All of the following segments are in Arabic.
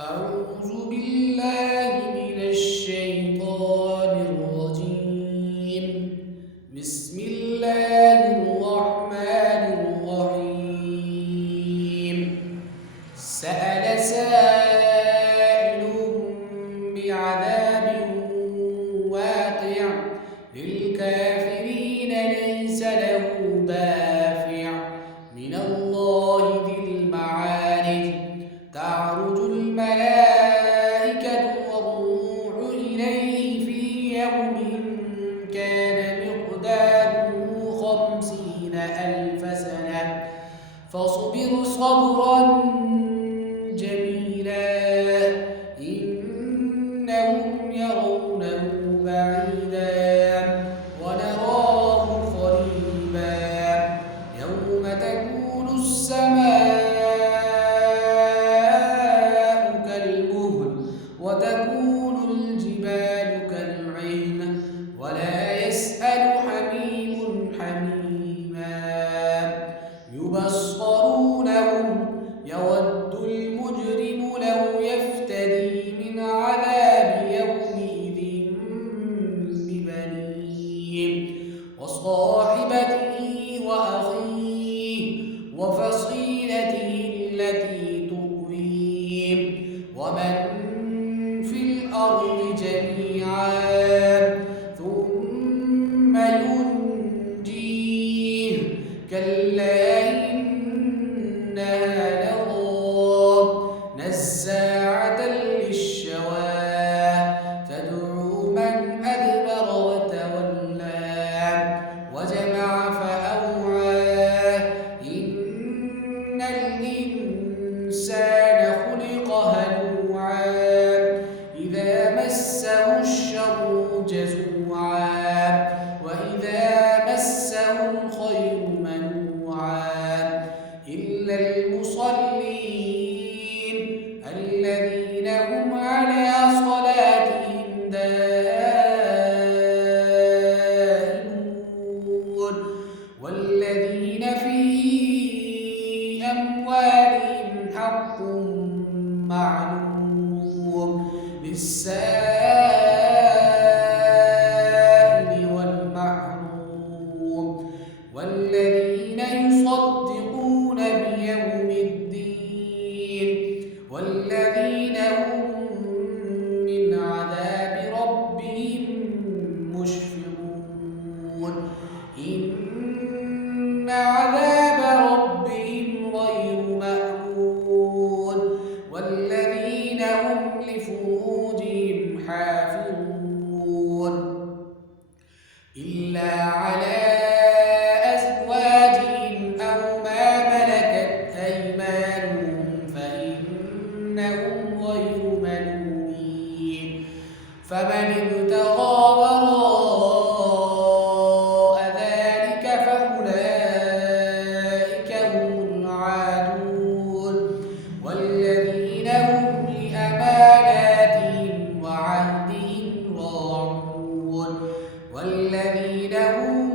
أعوذ بالله من الشيطان الرجيم. بسم الله الرحمن الرحيم. سأل سائل بعذاب واقع للكافرين ليس له دافع من الله ذي المعارج. تعرج الملائكة والروح إليه في يوم كان مقداره 50,000 سنة فاصبر صبرا جميلا إنهم يرونه بعيدا ونراه قريبا يوم تكون السماء وتكون الجبال كالعهن ولا يسأل حميم حميما يبصرونهم يود المجرم لو يفتدي من عذاب يومئذ ببنيه وصاحبته وأخيه وفصيلته التي تؤويه ومن في الأرض جميعا ثم ينجيه كلا إنها لظى نزاعة للشوى تدعو من أدبر وتولى وجمع فأوعى إن الإنسان خلق هلوعا إذا مسه الشر جزوعا وإذا مسه الخير منوعا إلا المصلين الذين هم على صلاتهم دائمون والذين في أموالهم حق معلوم للسائل والمحروم والذين يصدقون بيوم الدين والذين هم من عذاب ربهم مشفقون إن عذاب ربهم غير مأمون والذين هم لفروجهم حافظون إلا على أزواجهم أو ما ملكت أيمانهم فإنهم غير ملومين فمن ابتغى وراء ذلك فأولئك هم العادون والذين هم لأماناتهم وعهدهم راعون والذين هم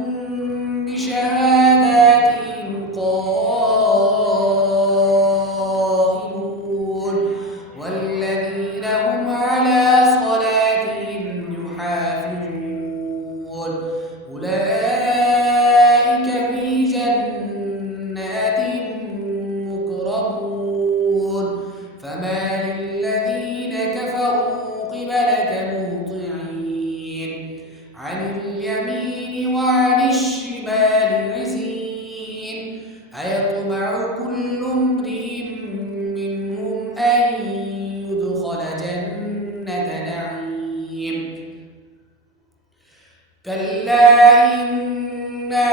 بشهاداتهم قائمون والذين هم على صلاتهم يحافظون أولئك في جنات مكرمون فما للذين كفروا قبلك مهطعين عن اليمين وعن الشمال عزين أيطمع كل امرئ منهم أن يدخل جنة نعيم كلا إنا